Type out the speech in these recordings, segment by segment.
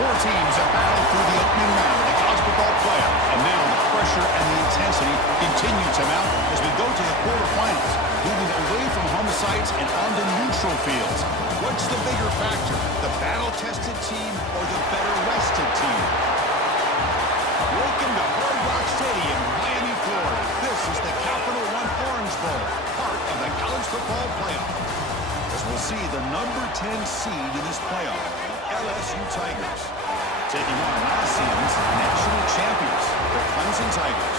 Four teams have battled through the opening round of the college football playoff, and now the pressure and the intensity continue to mount as we go to the quarterfinals, moving away from home sites and onto neutral fields. What's the bigger factor, the battle-tested team or the better-rested team? Welcome to Hard Rock Stadium, Miami, Florida. This is the Capital One Orange Bowl, part of the college football playoff. As we'll see the number 10 seed in this playoff, LSU Tigers, taking on last season's national champions, the Clemson Tigers.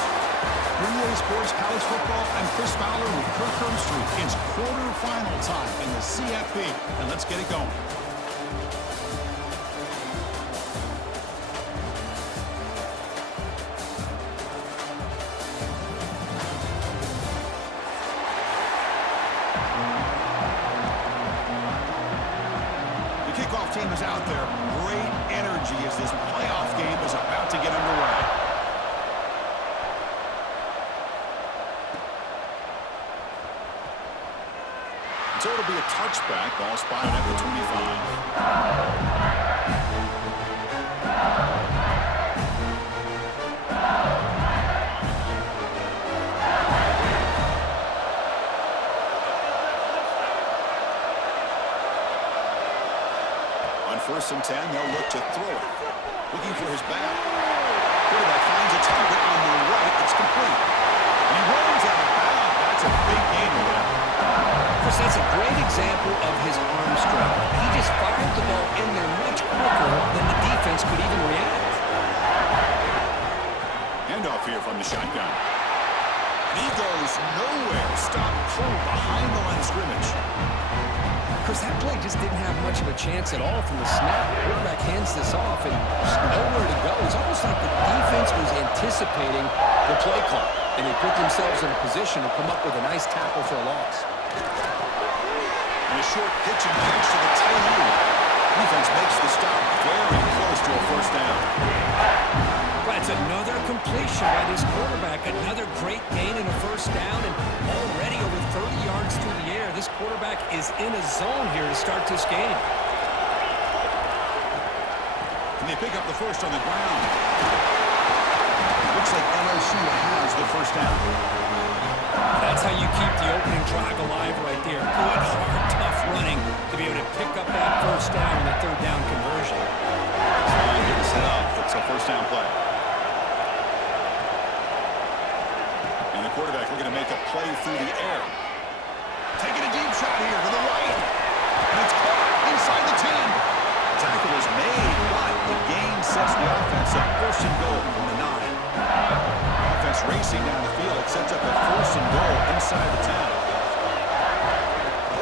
3A Sports College Football, I'm Chris Fowler with Kirk Herbstreit. It's quarterfinal time in the CFB, and let's get it going. The kickoff team is out there. Great energy as this playoff game is about to get underway. So it'll be a touchback, ball spotted at the 25. On 1st and 10, they'll look to throw it. Looking for his back. Quarterback finds a target on the right. It's complete. And he runs out of bounds. That's a big gain there. Chris, that's a great example of his arm strength. He just fired the ball in there much quicker than the defense could even react. Handoff here from the shotgun. And he goes nowhere. Stop cold behind the line of scrimmage. Chris, that play just didn't have much of a chance at all from the snap. Quarterback hands this off and there's nowhere to go. It's almost like the defense was anticipating the play call, and they put themselves in a position to come up with a nice tackle for a loss. And a short pitch and catch to the tight end. Defense makes the stop very close to a first down. That's another completion by this quarterback. Another great gain in a first down, and already over 30 yards through the air. This quarterback is in a zone here to start this game. And they pick up the first on the ground. Looks like LSU has the first down. That's how you keep the opening drive alive right there. Good, hard, tough running to be able to pick up that first down in the third down conversion. Getting set up. It's a first down play. And the quarterback looking to make a play through the air. Taking a deep shot here to the right. And it's caught inside the 10. Tackle is made, but the gain sets the offense up. First and goal from the 9. Offense racing down the field. It sets up a first and goal inside the 10.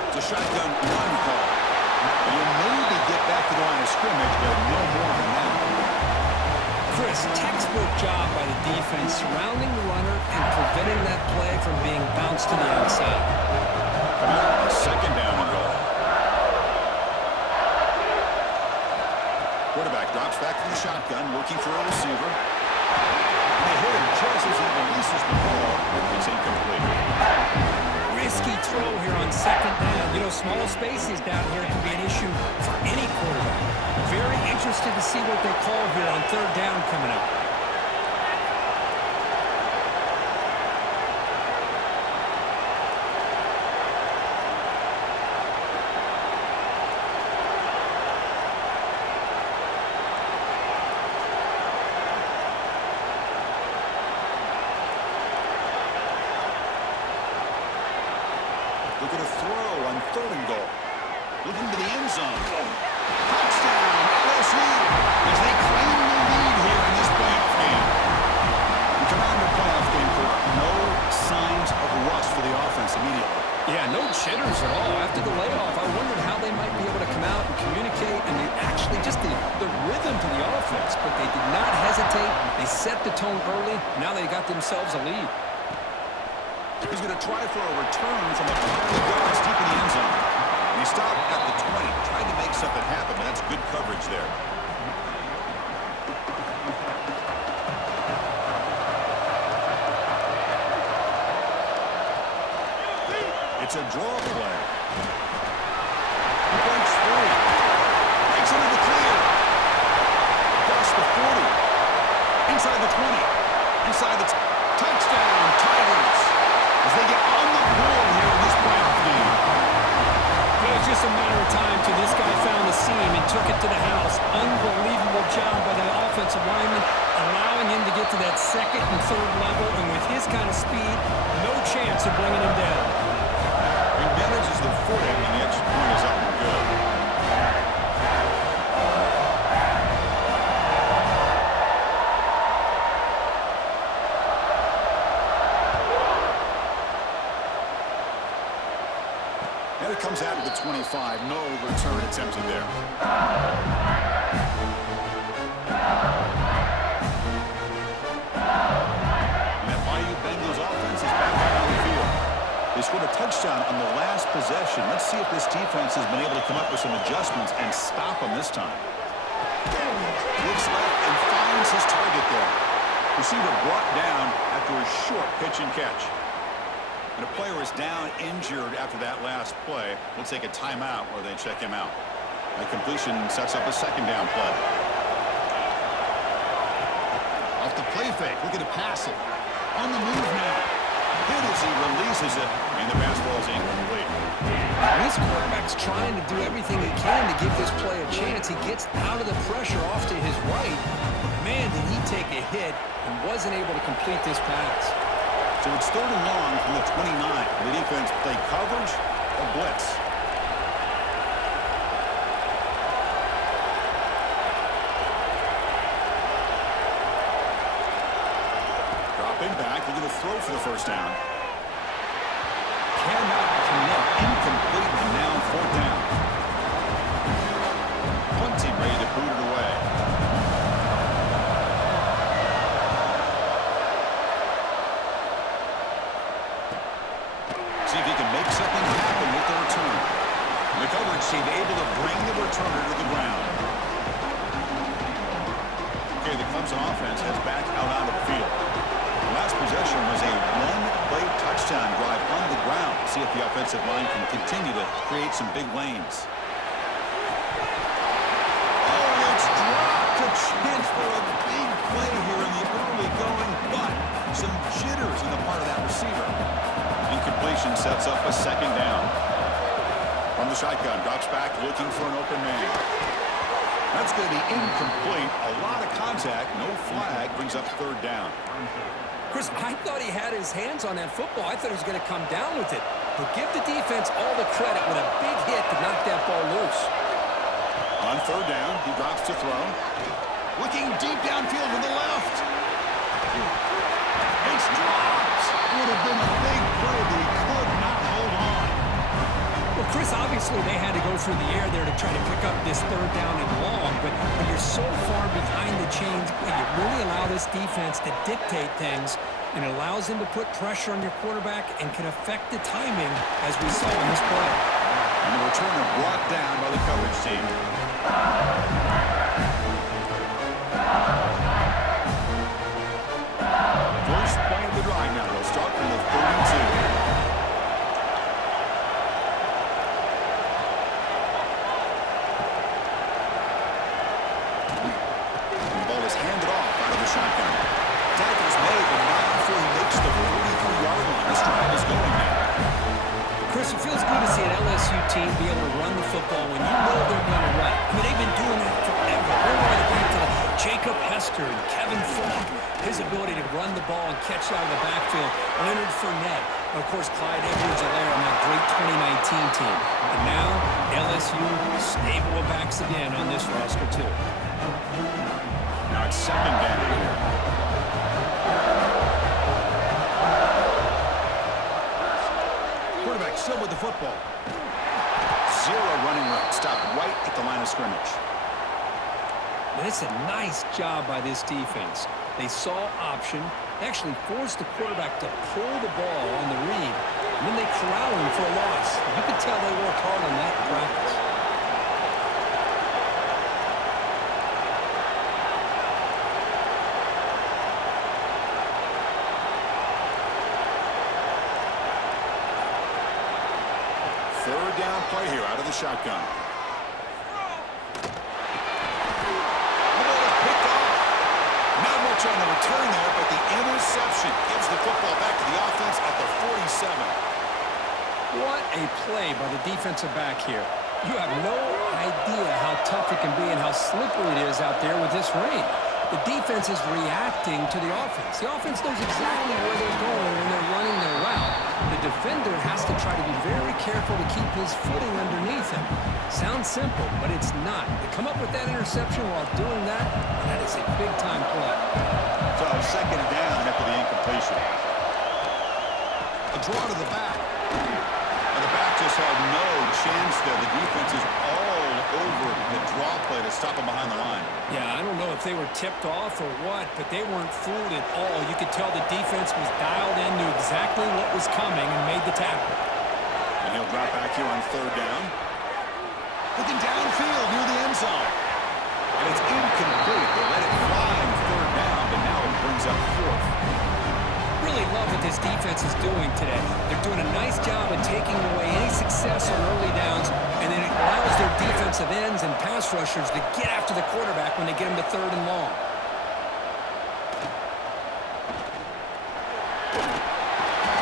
It's a shotgun run call. And you'll maybe get back to the line of scrimmage, but no more than that. Chris, textbook job by the defense surrounding the runner and preventing that play from being bounced to the outside. Second down and goal. Quarterback drops back from the shotgun, looking for a receiver. And they hit him just as he releases the ball. It's incomplete. Risky throw here on second down. You know, small spaces down here can be an issue for any quarterback. Very interested to see what they call here on third down coming up. Looking to throw on third and goal. Looking to the end zone. Touchdown, LSU, as they claim the lead here in this playoff game. We come out in the playoff game for no signs of rust for the offense immediately. Yeah, no jitters at all. After the layoff, I wondered how they might be able to come out and communicate, and they actually just the rhythm to the offense, but they did not hesitate. They set the tone early. Now they got themselves a lead. He's going to try for a return from a early yards deep in the end zone. And he stopped at the 20, tried to make something happen, but that's good coverage there. It's a draw play. He breaks through. Breaks into the clear. inside the 20. Inside the touchdown, Tigers. As they get on the board here in this playoff game. It was just a matter of time till this guy found the seam and took it to the house. Unbelievable job by that offensive lineman, allowing him to get to that second and third level. And with his kind of speed, no chance of bringing him down. He manages the footing, and the extra point is up and good. And it comes out of the 25. No return attempted there. They scored a touchdown on the last possession. Let's see if this defense has been able to come up with some adjustments and stop them this time. Looks left and finds his target there. Receiver brought down after a short pitch and catch. And a player is down injured after that last play. We'll take a timeout where they check him out. That completion sets up a second down play. Off the play fake. Look at it pass it. On the move now. Hit as he releases it, and the pass ball is incomplete. This quarterback's trying to do everything he can to give this play a chance. He gets out of the pressure off to his right. But man, did he take a hit and wasn't able to complete this pass. So it's 3rd and long from the 29. The defense play coverage or blitz. Dropping back, looking to throw for the first down. Cannot connect, incomplete, and now 4th down. Punting ready to boot it away. See if he can make something happen with the return. The coverage team able to bring the returner to the ground. Okay, the Clemson offense heads back out onto the field. The last possession was a one-play touchdown drive on the ground. See if the offensive line can continue to create some big lanes. Oh, it's dropped. A chance for a big play here in the early going, but some jitters on the part of that receiver. Incompletion sets up a second down. From the shotgun, drops back looking for an open man. That's going to be incomplete. A lot of contact, no flag, brings up 3rd down. Chris, I thought he had his hands on that football. I thought he was going to come down with it. But give the defense all the credit with a big hit to knock that ball loose. On 3rd down, he drops to throw. Looking deep downfield to the left. It's dropped. Would have been a big play, but he could not hold on. Well, Chris, obviously they had to go through the air there to try to pick up this 3rd down and long, but when you're so far behind the chains, you really allow this defense to dictate things, and it allows them to put pressure on your quarterback and can affect the timing, as we saw in this play. And the returner brought down by the coverage team. First play of the drive now. They'll start from the 32. Handed off out of the shotgun. Tackle's made, but not before he makes the 43-yard line. This drive is going now. Chris, it feels good to see an LSU team be able to run the football when you know they're going to run. I mean, they've been doing that forever. We're right back to Jacob Hester and Kevin Falk. His ability to run the ball and catch out of the backfield. Leonard Fournette. And of course, Clyde Edwards-Helaire on that great 2019 team. And now, LSU stable of backs again on this roster, too. Now it's 2nd down here. Quarterback still with the football. 0 running room. Stopped right at the line of scrimmage. And it's a nice job by this defense. They saw option, actually forced the quarterback to pull the ball on the read, and then they corral him for a loss. You could tell they worked hard on that in practice. Third down play here out of the shotgun. The ball is picked off. Not much on the return. turn there, but the interception gives the football back to the offense at the 47. What a play by the defensive back here. You have no idea how tough it can be and how slippery it is out there with this rain. The defense is reacting to the offense. The offense knows exactly where they're going when they're running their route. The defender has to try to be very careful to keep his footing underneath him. Sounds simple, but it's not. To come up with that interception while doing that, that is a big-time play. So second down after the incompletion. A draw to the back. And the back just had no chance there. The defense is all over the draw play to stop him behind the line. Yeah, I don't know if they were tipped off or what, but they weren't fooled at all. You could tell the defense was dialed in, knew exactly what was coming, and made the tackle. And he'll drop back here on third down. Looking downfield near the end zone. And it's incomplete. They let it fly on third down, but now it brings up fourth. Really love what this defense is doing today. They're doing a nice job of taking away any success on early downs, and then it allows their defensive ends and pass rushers to get after the quarterback when they get him to third and long.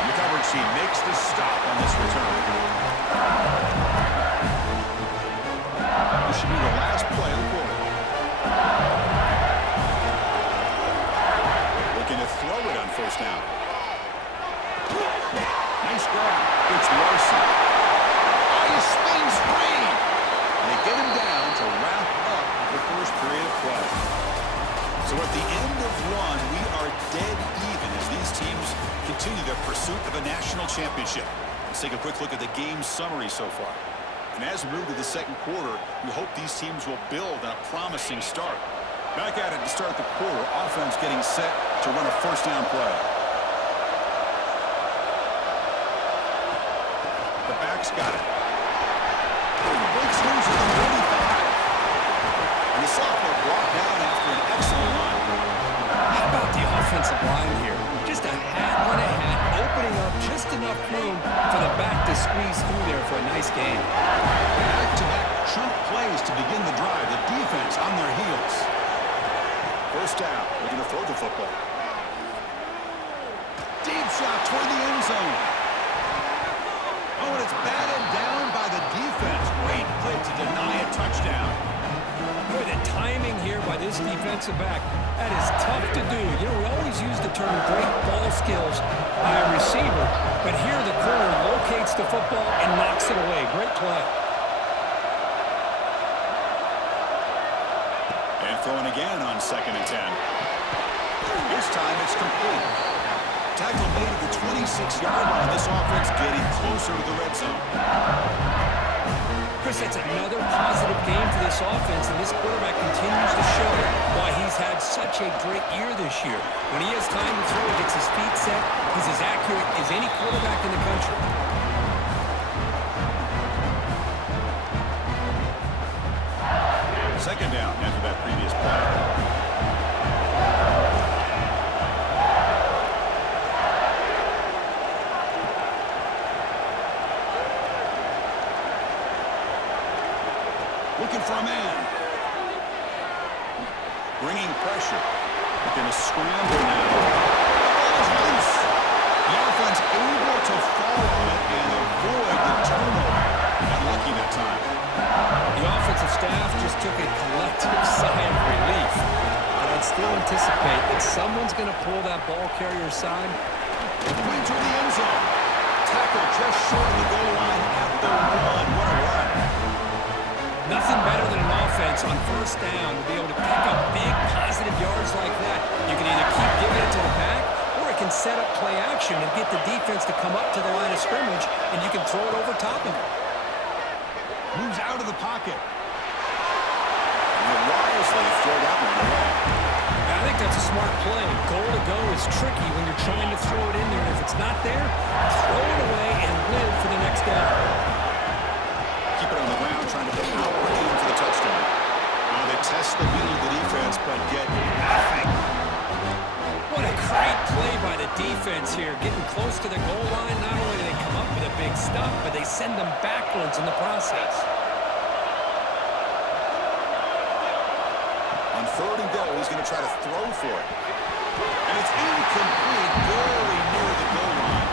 The coverage team makes the stop on this return. This should be the last play of the quarter. Looking to throw it on first down. Nice grab. It's Larson. Oh, he spins free. They get him down to wrap up the first period of play. So at the end of one, we are dead even as these teams continue their pursuit of a national championship. Let's take a quick look at the game summary so far. And as we move to the second quarter, we hope these teams will build on a promising start. Back at it to start the quarter, offense getting set to run a first down play. The back's got it. Breaks loose at the 35. And the sophomore brought down after an excellent run. How about the offensive line here? Just a hat on a hat, opening up just enough room for the back to squeeze through there for a nice game. Back-to-back chunk plays to begin the drive. The defense on their heels. First down, looking to throw the football. Deep shot toward the end zone. Oh, and it's batted down by the defense. Great play to deny a touchdown. Boy, the timing here by this defensive back, that is tough to do. You know, we always use the term great ball skills by a receiver, but here the corner locates the football and knocks it away. Great play. And throwing again on 2nd and 10. This time it's complete. Tackle made at the 26-yard line. This offense getting closer to the red zone. Chris, that's another positive game for this offense, and this quarterback continues to show why he's had such a great year this year. When he has time to throw, gets his feet set, he's as accurate as any quarterback in the country. Second down after that previous play. Looking for a man. Bringing pressure. They're going to scramble now. The ball is loose. The offense able to fall on it and avoid the turnover. Unlucky that time. The offensive staff just took a collective sigh of relief. But I'd still anticipate that someone's going to pull that ball carrier aside. Going to the end zone. Tackle just short of the goal line at the 1. What a run. Nothing better than an offense on first down to be able to pick up big positive yards like that. You can either keep giving it to the back, or it can set up play action and get the defense to come up to the line of scrimmage, and you can throw it over top of it. Moves out of the pocket. And wisely throw that one away. I think that's a smart play. Goal to go is tricky when you're trying to throw it in there. If it's not there, throw it away and live for the next down. Keep it on the ground, trying to power in for the touchdown. Now they test the middle of the defense, but get nothing. What a great play by the defense here. Getting close to the goal line, not only do they come up with a big stop, but they send them backwards in the process. On third and goal. He's going to try to throw for it. And it's incomplete, very near the goal line.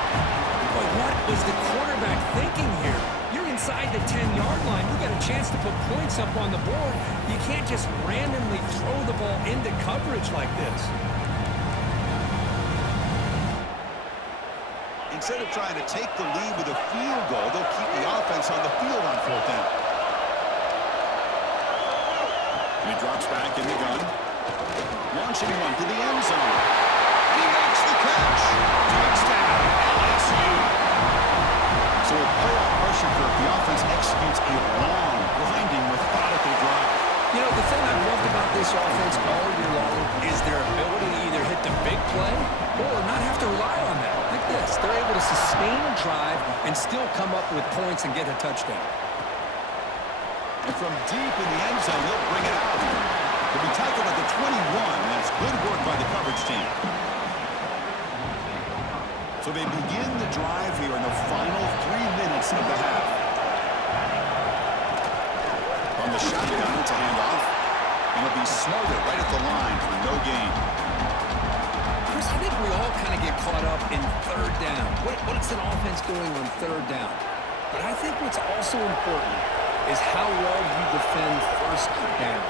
Boy, what was the quarterback thinking here? You're inside the 10-yard line. You got a chance to put points up on the board. You can't just randomly throw the ball into coverage like this. Instead of trying to take the lead with a field goal, they'll keep the offense on the field on fourth down. And he drops back in the gun. Launching one to the end zone. And he makes the catch. Touchdown, LSU. So with playoff pressure for the offense executes a long, grinding, methodical drive. You know, the thing I've loved about this offense all year long is their ability to either hit the big play or not have to rely on that. Like this, they're able to sustain a drive and still come up with points and get a touchdown. And from deep in the end zone, they'll bring it out. They'll be tackled at the 21. That's good work by the coverage team. So they begin the drive here in the final 3 minutes of the half. On the shotgun to hand off. And it'll be smothered right at the line for no gain. Chris, I think we all kind of get caught up in third down. What's an offense doing on third down? But I think what's also important is how well you defend first down.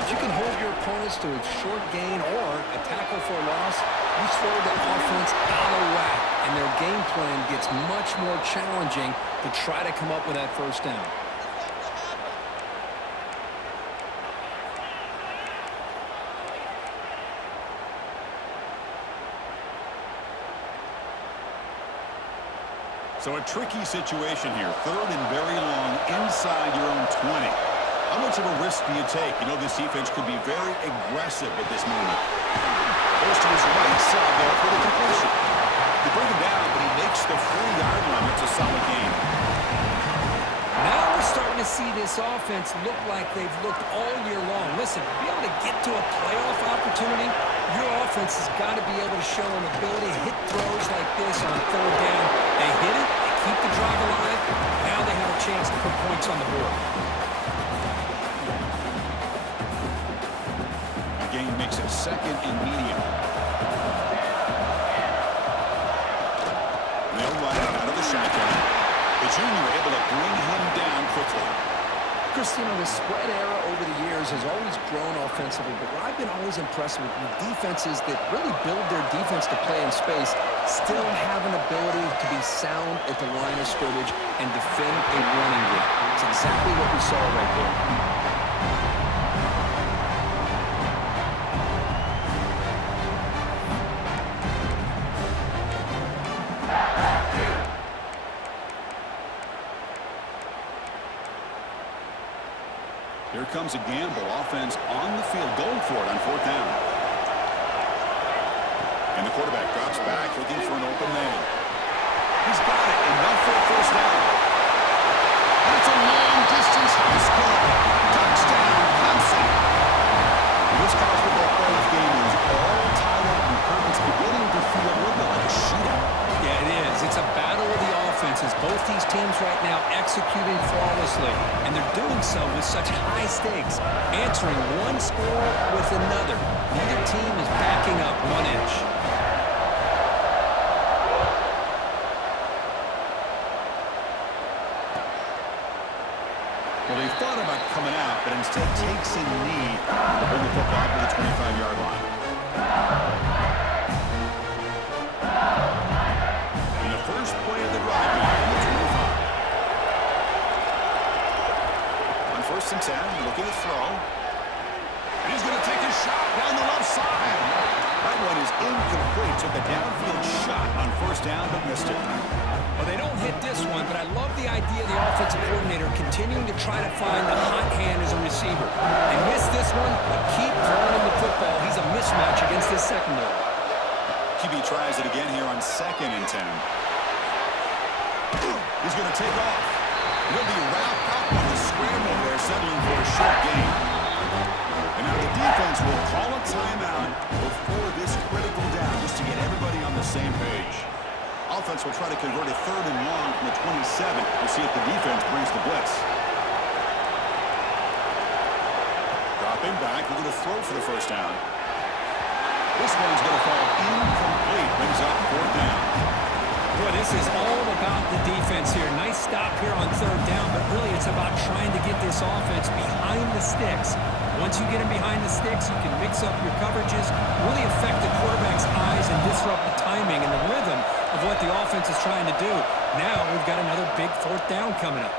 If you can hold your opponents to a short gain or a tackle for a loss, you throw the offense out of whack, and their game plan gets much more challenging to try to come up with that first down. So a tricky situation here. Third and very long inside your own 20. How much of a risk do you take? You know this defense could be very aggressive at this moment. Goes to his right side there for the completion. They bring him down, but he makes the 40-yard line. It's a solid game. Now we're starting to see this offense look like they've looked all year long. Listen, to be able to get to a playoff opportunity, your offense has got to be able to show an ability to hit throws like this on third down. They hit it, they keep the drive alive. Now they have a chance to put points on the board. The game makes it second and medium. They'll run it out of the shotgun. The junior able to bring him down quickly. Chris, you know, the spread era over the years has always grown offensively, but what I've been always impressed with defenses that really build their defense to play in space still have an ability to be sound at the line of scrimmage and defend a running game. It's exactly what we saw right there. Here comes a gamble. Offense on the field, going for it on fourth down. And the quarterback drops back, looking for an open man. He's got it, enough for a first down. And it's a long-distance high score. Touchdown, Clemson. This college football playoff game is all tied up, and it's beginning to feel a little bit like a shootout. Yeah, it is. It's a battle of the offenses. Both these teams right now executing flawlessly, and they're doing so with such high stakes, answering one score with another. Neither team is backing up 1 inch. Well, they thought about coming out, but instead takes a knee to bring the football to the 25-yard line. And the first play of the drive now from the 25. On first and 10, looking to throw. And he's going to take a shot down the left side. That one is incomplete. Took a downfield shot on first down, but missed it. Well, they don't hit this one, but I love the idea of the offensive coordinator continuing to try to find the hot hand as a receiver. They missed this one, but keep throwing him the football. He's a mismatch against his secondary. QB tries it again here on second and 10. He's going to take off. He'll be wrapped up on the scramble there, settling for a short gain. And now the defense will call a timeout before this critical down just to get everybody on the same page. Offense will try to convert a third and long from the 27. We'll see if the defense brings the blitz. Drop Dropping back, we're going to throw for the first down. This one's going to fall incomplete. Brings up fourth down. Boy, this is all about the defense here. Nice stop here on third down, but really it's about trying to get this offense behind the sticks. Once you get them behind the sticks, you can mix up your coverages, really affect the quarterback's eyes and disrupt the timing and the rhythm of what the offense is trying to do. Now we've got another big fourth down coming up.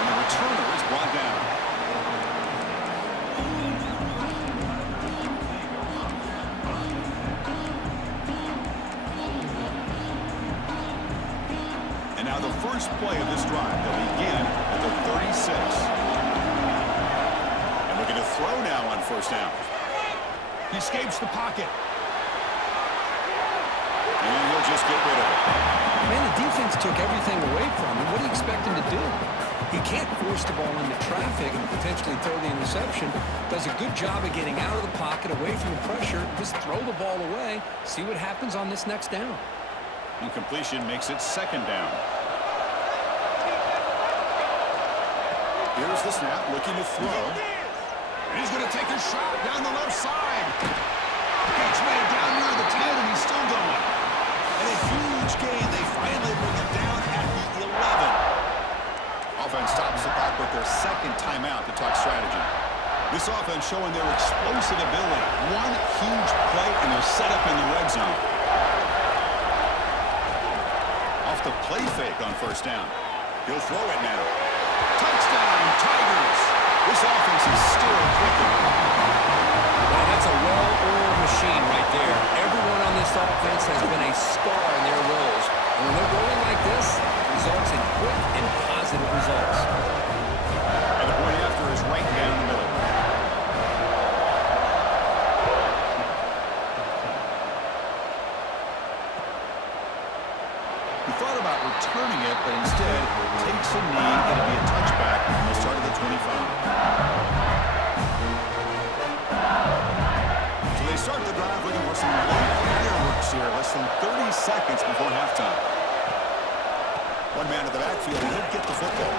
And the returner is brought down. And now the first play of this drive, they'll begin at the 36. And we're going to throw now on first down. He escapes the pocket. And he'll just get rid of it. Man, the defense took everything away from him. What do you expect him to do? He can't force the ball into traffic and potentially throw the interception. Does a good job of getting out of the pocket, away from the pressure. Just throw the ball away. See what happens on this next down. Incompletion makes it second down. Here's the snap, looking to throw. He's going to take a shot down the left side. Catch made down near the 10, and he's still going. And a huge gain. They finally bring him down at the 11. Offense stops the clock with their second timeout to talk strategy. This offense showing their explosive ability. One huge play, and they're set up in the red zone. Off the play fake on first down. He'll throw it now. Touchdown, Tigers! This offense is still clicking. Well, that's a well-oiled machine right there. Everyone on this offense has been a star in their roles. And when they're rolling like this, it results in quick and positive results. And the point after is right down the middle. He thought about returning it, but instead takes a knee. It'll be a touchback, and they'll start at the 25. So they start the drive looking for some late fireworks here. Less than 30 seconds before halftime. One man to the backfield, and he'll get the football.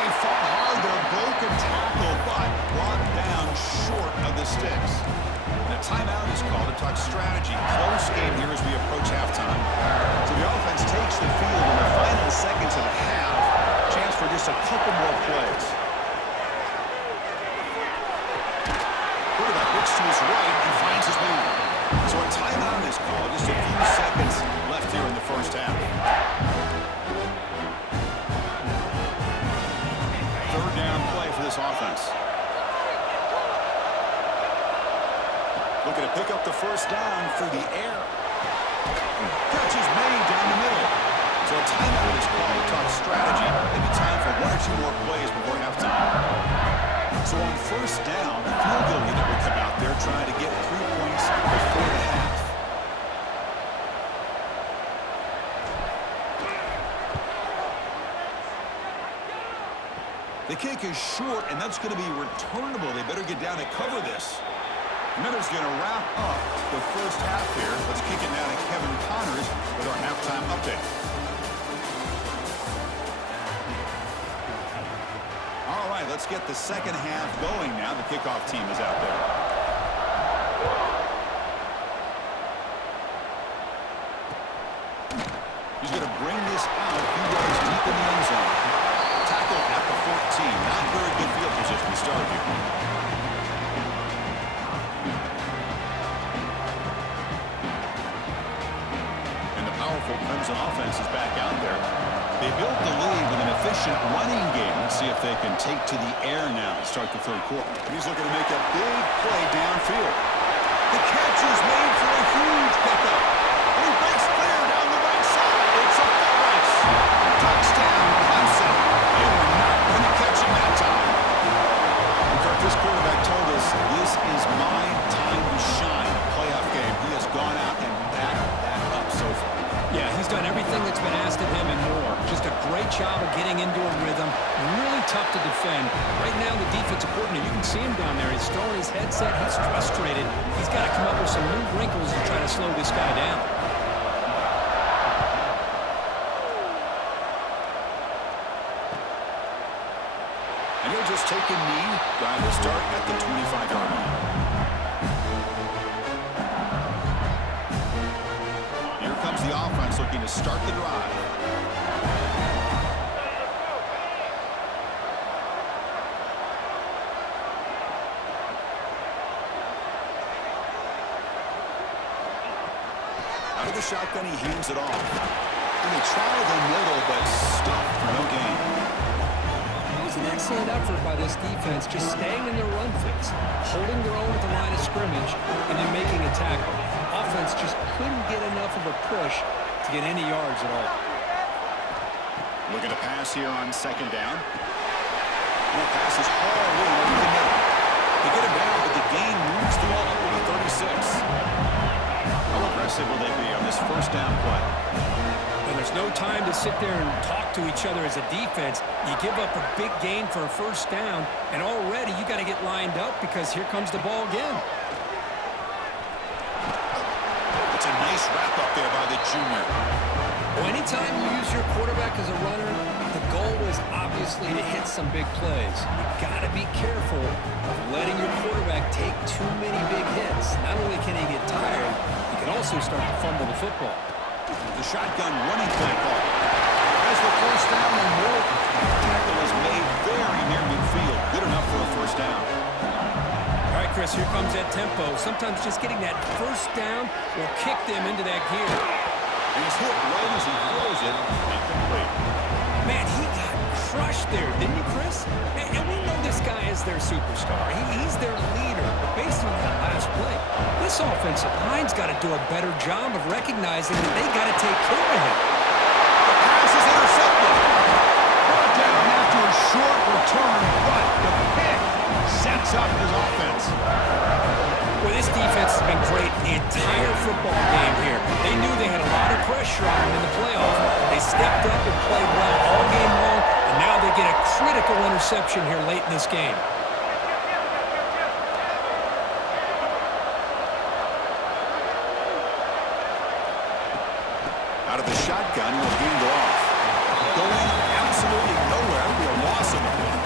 He fought hard there, broken tackle, but brought down short of the sticks. And a timeout is called to talk strategy. Close game here as we approach halftime. So the offense takes the field in the final seconds of the half. Chance for just a couple more plays. Quarterback looks to his right and finds his man. So a timeout is called. Just a few seconds left here in the first half. Third down play for this offense. Looking to pick up the first down through the air. Catch is made down the middle. So a timeout is called to talk strategy. Maybe time for one or two more plays before halftime. So on first down, the field goal unit will come out there trying to get 3 points before the half. The kick is short, and that's going to be returnable. They better get down and cover this. Miller's going to wrap up the first half here. Let's kick it now to Kevin Connors with our halftime update. All right, let's get the second half going now. The kickoff team is out there. He's going to bring this out a few yards deep in the end zone. Tackle at the 14. Not very good field position to start here. Clemson offense is back out there. They built the lead with an efficient running game. Let's see if they can take to the air now to start the third quarter. He's looking to make a big play downfield. The catch is made for a huge pickup. And he breaks clear down the right side. It's a foot race. Touchdown, Clemson. They were not going to catch him that time. This quarterback told us, this is my time to shine. A playoff game. He has gone out and backed that up so far. Yeah, he's done everything that's been asked of him and more. Just a great job of getting into a rhythm. Really tough to defend. Right now, the defensive coordinator, you can see him down there. He's throwing his headset. He's frustrated. He's got to come up with some new wrinkles to try to slow this guy down. Ball's taken knee. Drive will start at the 25-yard line. Here comes the offense looking to start the drive. Out of the shotgun, he hands it off. And they try the middle, but stuffed for no gain. It was an excellent effort by this defense, just staying in their run fits, holding their own at the line of scrimmage, and then making a tackle. Offense just couldn't get enough of a push to get any yards at all. Looking to pass here on second down. And the pass is hauled in over the middle. They get him down, but the gain moves the ball over to 36. How aggressive will they be on this first down play? And there's no time to sit there and talk to each other as a defense. You give up a big gain for a first down, and already you got to get lined up because here comes the ball again. It's a nice wrap up there by the junior. Well, anytime you use your quarterback as a runner, the goal is obviously to hit some big plays. You got to be careful of letting your quarterback take too many big hits. Not only can he get tired, he can also start to fumble the football. The shotgun running play call. As the first down and more. Tackle is made very near midfield. Good enough for a first down. All right, Chris, here comes that tempo. Sometimes just getting that first down will kick them into that gear. He's hit right as he throws it. Incomplete. Man, he got crushed there, didn't he, Chris? And we know this guy is their superstar. He's their leader. But based on that last play, this offensive line's got to do a better job of recognizing that they got to take care of him. The pass is intercepted. Brought down after a short return, but the pick sets up his offense. Well, this defense has been great the entire football game here. They knew they had a lot of pressure on them in the playoffs. They stepped up and played well all game long, and now they get a critical interception here late in this game. Out of the shotgun, will hand it off. Going absolutely nowhere. It'll be a loss of the play.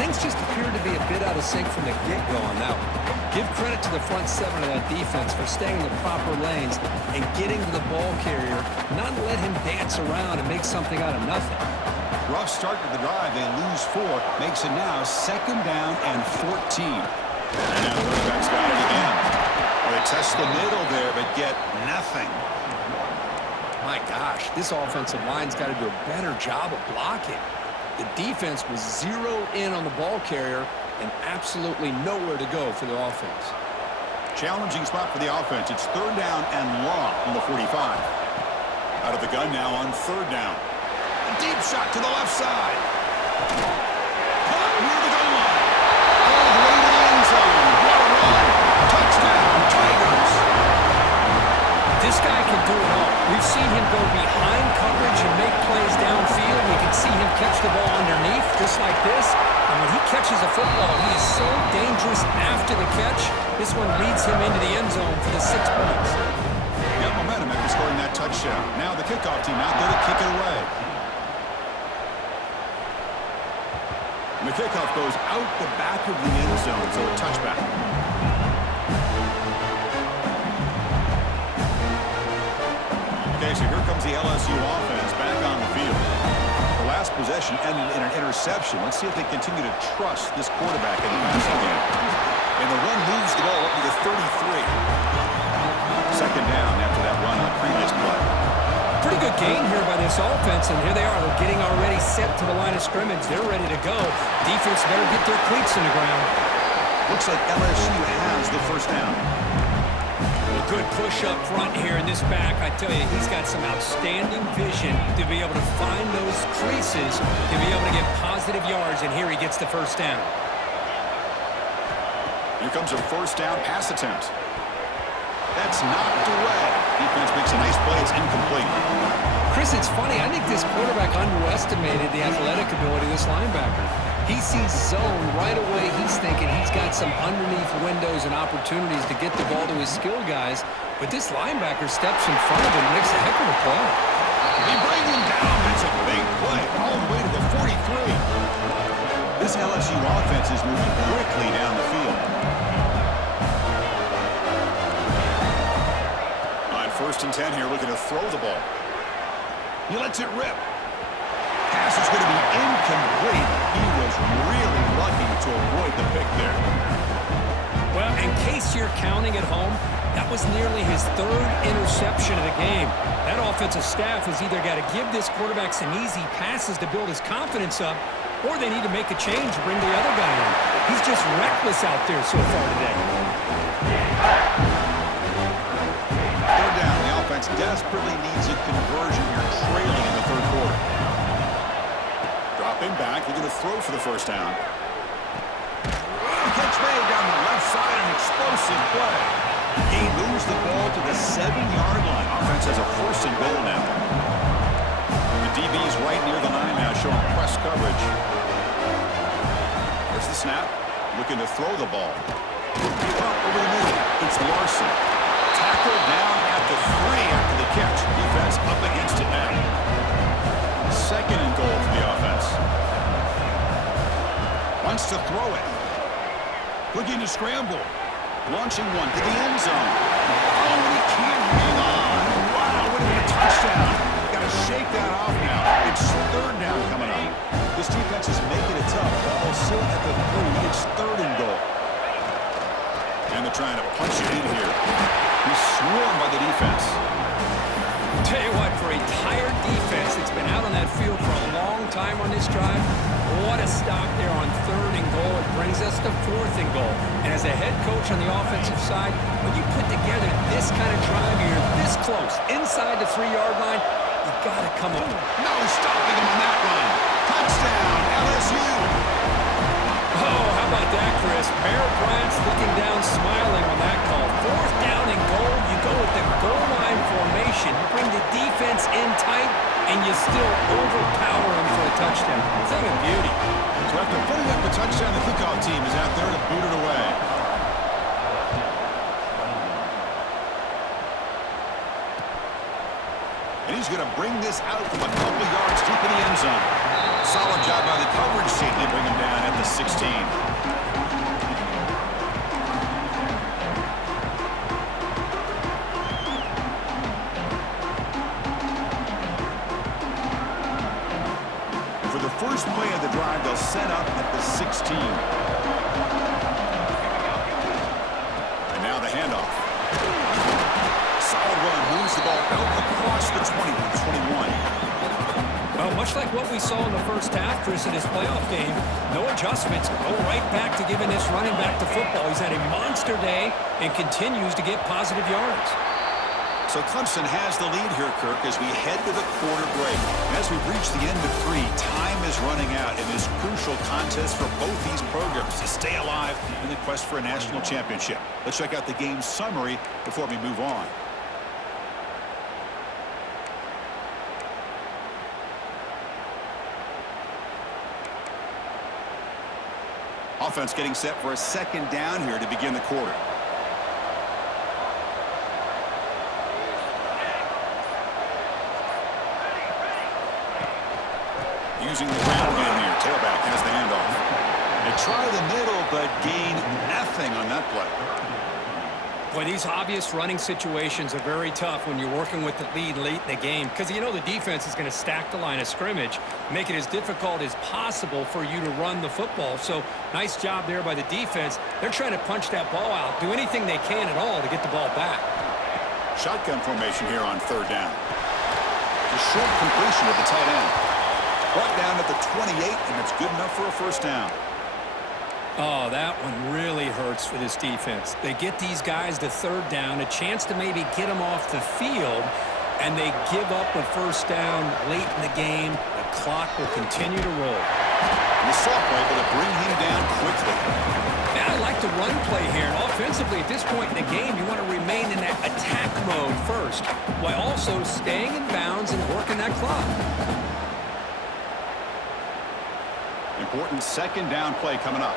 Things just appeared to be a bit out of sync from the get-go on that one. Give credit to the front seven of that defense for staying in the proper lanes and getting to the ball carrier, not let him dance around and make something out of nothing. Rough start to the drive. They lose 4. Makes it now second down and 14. And now the quarterback's got it again. Well, they test the middle there, but get nothing. My gosh, this offensive line's got to do a better job of blocking. The defense was zeroed in on the ball carrier and absolutely nowhere to go for the offense. Challenging spot for the offense. It's third down and long from the 45. Out of the gun now on third down. A deep shot to the left side. Caught near the goal line. All the way to the end zone. What a run. Touchdown, Tigers. This guy can do it all. We've seen him go behind coverage and make plays downfield. We can see him catch the ball underneath just like this. And when he catches a football, he is so dangerous after the catch. This one leads him into the end zone for the 6 points. Got momentum after scoring that touchdown. Now the kickoff team out there to kick it away. And the kickoff goes out the back of the end zone, so a touchback. Okay, so here comes the LSU offense back on the field. The last possession ended in an interception. Let's see if they continue to trust this quarterback in the passing game. And the run moves the ball up to the 33. Second down after that run on the previous play. Pretty good gain here by this offense, and here they are. They're getting already set to the line of scrimmage. They're ready to go. Defense better get their cleats in the ground. Looks like LSU has the first down. A good push up front here in this back. I tell you, he's got some outstanding vision to be able to find those creases, to be able to get positive yards, and here he gets the first down. Here comes a first down pass attempt. That's knocked away. Defense makes a nice play. It's incomplete. Chris, it's funny. I think this quarterback underestimated the athletic ability of this linebacker. He sees zone right away. He's thinking he's got some underneath windows and opportunities to get the ball to his skill guys. But this linebacker steps in front of him and makes a heck of a play. They bring him down. That's a big play all the way to the 43. This LSU offense is moving quickly down the field. On 1st and 10 here, looking to throw the ball. He lets it rip. Pass is going to be incomplete. He was really lucky to avoid the pick there. Well, in case you're counting at home, that was nearly his 3rd interception of the game. That offensive staff has either got to give this quarterback some easy passes to build his confidence up, or they need to make a change to bring the other guy in. He's just reckless out there so far today. 3rd down. The offense desperately needs a conversion here, trailing in the 3rd quarter. Dropping back, looking to throw for the 1st down. Catch made down the left side, an explosive play. He moves the ball to the 7-yard line. Offense has a 1st and goal now. The DB is right near the line now, showing press coverage. There's the snap. Looking to throw the ball. Pump over the middle. It's Larson. Tackled down at the 3 after the catch. Defense up against it now. 2nd and goal for the offense. Wants to throw it. Looking to scramble. Launching one to the end zone. Oh, and he can't hang on. Wow, would have been a touchdown. Got to shake that off now. It's 3rd down coming up. This defense is making it tough. Ball still at the 3. It's 3rd and goal. And they're trying to punch it in here. He's swarmed by the defense. Tell you what, for a tired defense that's been out on that field for a long time on this drive, what a stop there on 3rd and goal. It brings us to 4th and goal. And as a head coach on the offensive side, when you put together this kind of drive, you're this close, inside the 3-yard line, you got to come up. No stopping him on that run. Touchdown, LSU. Oh, how about that, Chris? Bear Bryant's looking down, smiling on that call. 4th down and goal. You go with the goal line formation. You bring the defense in tight, and you still overpower him for a touchdown. Thing of beauty. So after putting up the touchdown, the kickoff team is out there to boot it away. And he's going to bring this out from a couple yards deep in the end zone. Solid job by the coverage team to bring him down at the 16. For the first play of the drive, they'll set up at the 16. And now the handoff. Solid run, moves the ball out across the 20 to 21. Well, much like what we saw in the first half, Chris, in his playoff game, no adjustments. Go right back to giving this running back to football. He's had a monster day and continues to get positive yards. So Clemson has the lead here, Kirk, as we head to the quarter break. As we reach the end of 3, time is running out in this crucial contest for both these programs to stay alive in the quest for a national championship. Let's check out the game summary before we move on. Offense getting set for a 2nd down here to begin the quarter. Using the ground game here. Tailback has the handoff. They try the middle, but gain nothing on that play. Boy, these obvious running situations are very tough when you're working with the lead late in the game, because you know the defense is going to stack the line of scrimmage, make it as difficult as possible for you to run the football. So nice job there by the defense. They're trying to punch that ball out, do anything they can at all to get the ball back. Shotgun formation here on 3rd down. The short completion of the tight end. Brought down at the 28, and it's good enough for a 1st down. Oh, that one really hurts for this defense. They get these guys to 3rd down, a chance to maybe get them off the field, and they give up a 1st down late in the game. The clock will continue to roll. And the sophomore able to bring him down quickly. Yeah, I like the run play here. And offensively, at this point in the game, you want to remain in that attack mode first, while also staying in bounds and working that clock. Important 2nd down play coming up.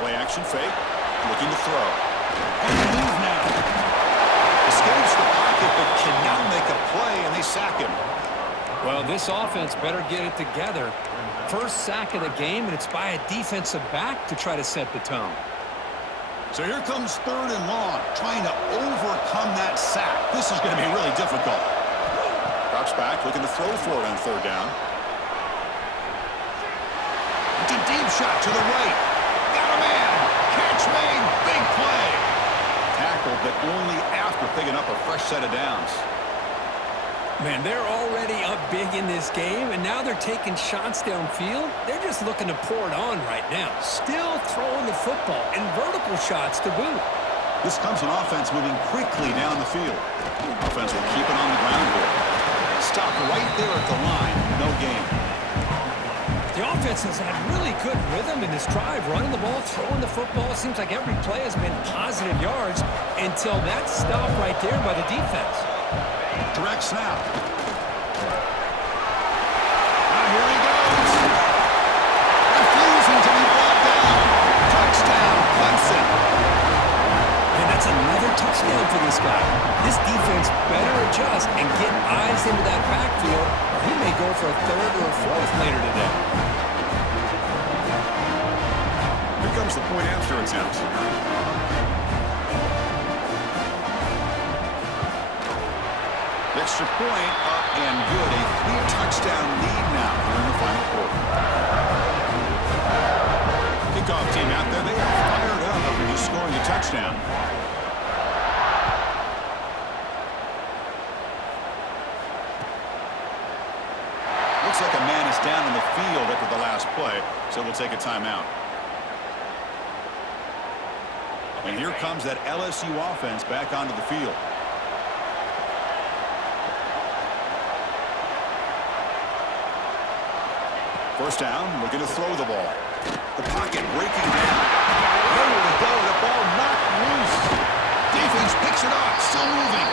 Play action fake. Looking to throw. On the move now. Escapes the pocket, but cannot make a play, and they sack him. Well, this offense better get it together. First sack of the game, and it's by a defensive back to try to set the tone. So here comes 3rd and long, trying to overcome that sack. This is going to be really difficult. Drops back, looking to throw for it on 3rd down. It's a deep shot to the right. Got a man. Catch made. Big play. Tackle, but only after picking up a fresh set of downs. Man, they're already up big in this game, and now they're taking shots downfield. They're just looking to pour it on right now. Still throwing the football, and vertical shots to boot. This comes an offense moving quickly down the field. Offense will keep it on the ground here. Stop right there at the line. No gain. The offense has had really good rhythm in this drive, running the ball, throwing the football. It seems like every play has been positive yards until that stop right there by the defense. Direct snap. Now here he goes. Refusing to be brought down. Touchdown, Clemson. And that's another touchdown for this guy. This defense better adjust and get eyes into that backfield, or he may go for a 3rd or a 4th later today. Here comes the point after attempt. Extra point up and good. A 3-touchdown lead now here in the final quarter. Kickoff team out there. They are fired up after just scoring a touchdown. Looks like a man is down in the field after the last play, so we'll take a timeout. And here comes that LSU offense back onto the field. First down, looking to throw the ball. The pocket breaking down. Nowhere to go, the ball knocked loose. Defense picks it up, still moving.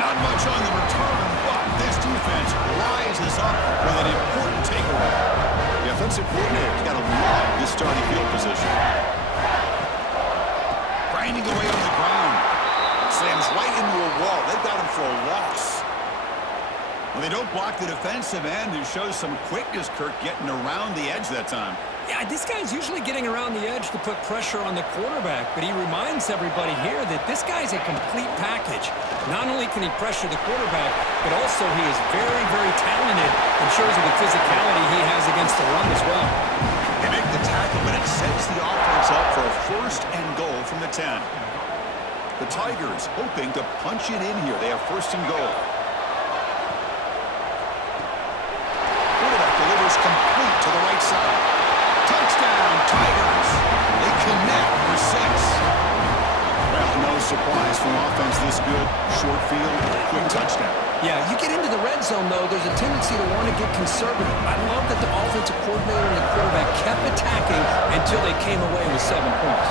Not much on the return, but this defense rises up with an important takeaway. The offensive coordinator's got to love this starting field position. Grinding away on the ground. Slams right into a wall. They've got him for a loss. Well, they don't block the defensive end, who shows some quickness, Kirk, getting around the edge that time. Yeah, this guy's usually getting around the edge to put pressure on the quarterback, but he reminds everybody here that this guy's a complete package. Not only can he pressure the quarterback, but also he is very, very talented and shows you the physicality he has against the run as well. They make the tackle, but it sets the offense up for a 1st and goal from the 10. The Tigers hoping to punch it in here. They have 1st and goal. Complete to the right side. Touchdown, Tigers. They connect for 6. Well, no surprise from offense this good. Short field, quick touchdown. Yeah, you get into the red zone, though, there's a tendency to want to get conservative. I love that the offensive coordinator and the quarterback kept attacking until they came away with 7 points.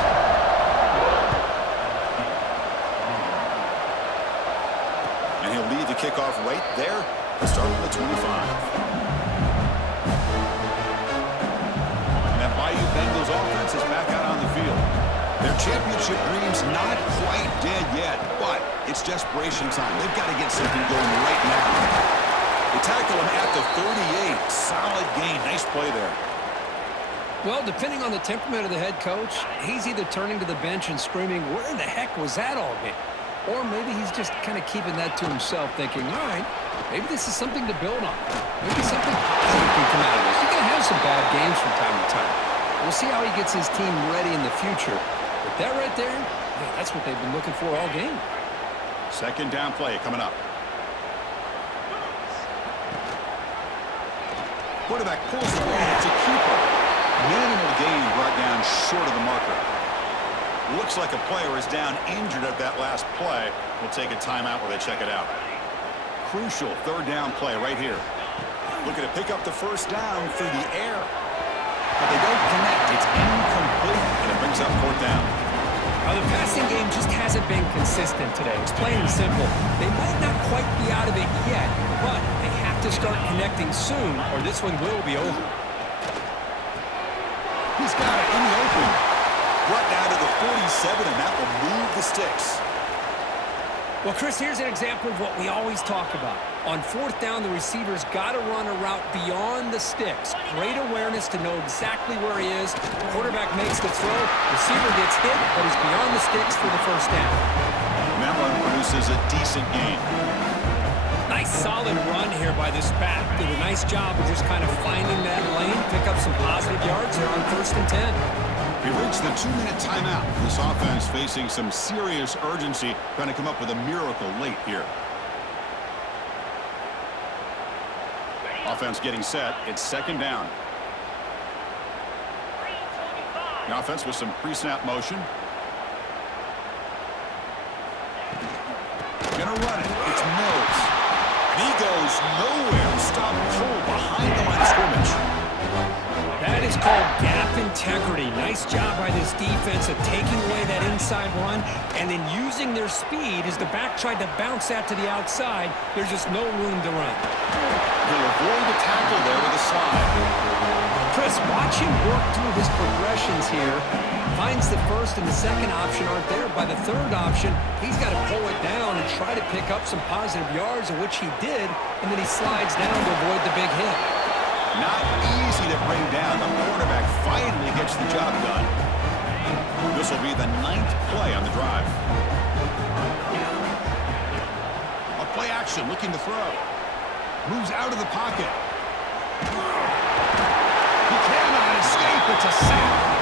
And he'll lead the kickoff right there. Start from the 25. Bengals offense is back out on the field. Their championship dreams not quite dead yet, but it's desperation time. They've got to get something going right now. They tackle him at the 38. Solid gain. Nice play there. Well, depending on the temperament of the head coach, he's either turning to the bench and screaming, where the heck was that all game? Or maybe he's just kind of keeping that to himself, thinking, all right, maybe this is something to build on. Maybe something positive can come out of this. You're going to have some bad games from time to time. We'll see how he gets his team ready in the future. But that right there, yeah, that's what they've been looking for all game. 2nd down play coming up. Quarterback pulls the ball. It's a keeper. Minimal gain brought down short of the marker. Looks like a player is down injured at that last play. We'll take a timeout while they check it out. Crucial 3rd down play right here. Looking to pick up the 1st down through the air. But they don't connect. It's incomplete, and it brings up 4th down. The passing game just hasn't been consistent today. It's plain and simple. They might not quite be out of it yet, but they have to start connecting soon, or this one will be over. He's got it in the open. Brought down to the 47, and that will move the sticks. Well, Chris, here's an example of what we always talk about. On fourth down, the receiver's got to run a route beyond the sticks. Great awareness to know exactly where he is. Quarterback makes the throw. Receiver gets hit, but he's beyond the sticks for the first down. And that run produces a decent gain. Nice solid run here by this back. Did a nice job of just kind of finding that lane, pick up some positive yards here on 1st and 10. We've reached the 2-minute timeout. This offense facing some serious urgency, trying to come up with a miracle late here. Offense getting set. It's 2nd down. The offense with some pre-snap motion. Gonna run it. It's Mills. And he goes nowhere. Stop cold behind the line of scrimmage. That is called gap integrity. Nice job by this defense of taking away that inside run and then using their speed as the back tried to bounce that to the outside. There's just no room to run. He'll avoid the tackle there with a slide. Chris, watch him work through his progressions here. Finds the first and the second option aren't there. By the third option, he's got to pull it down and try to pick up some positive yards, of which he did, and then he slides down to avoid the big hit. Not easy to bring down. The quarterback finally gets the job done. This will be the 9th play on the drive. A play action, looking to throw. Moves out of the pocket. He cannot escape. It's a sack.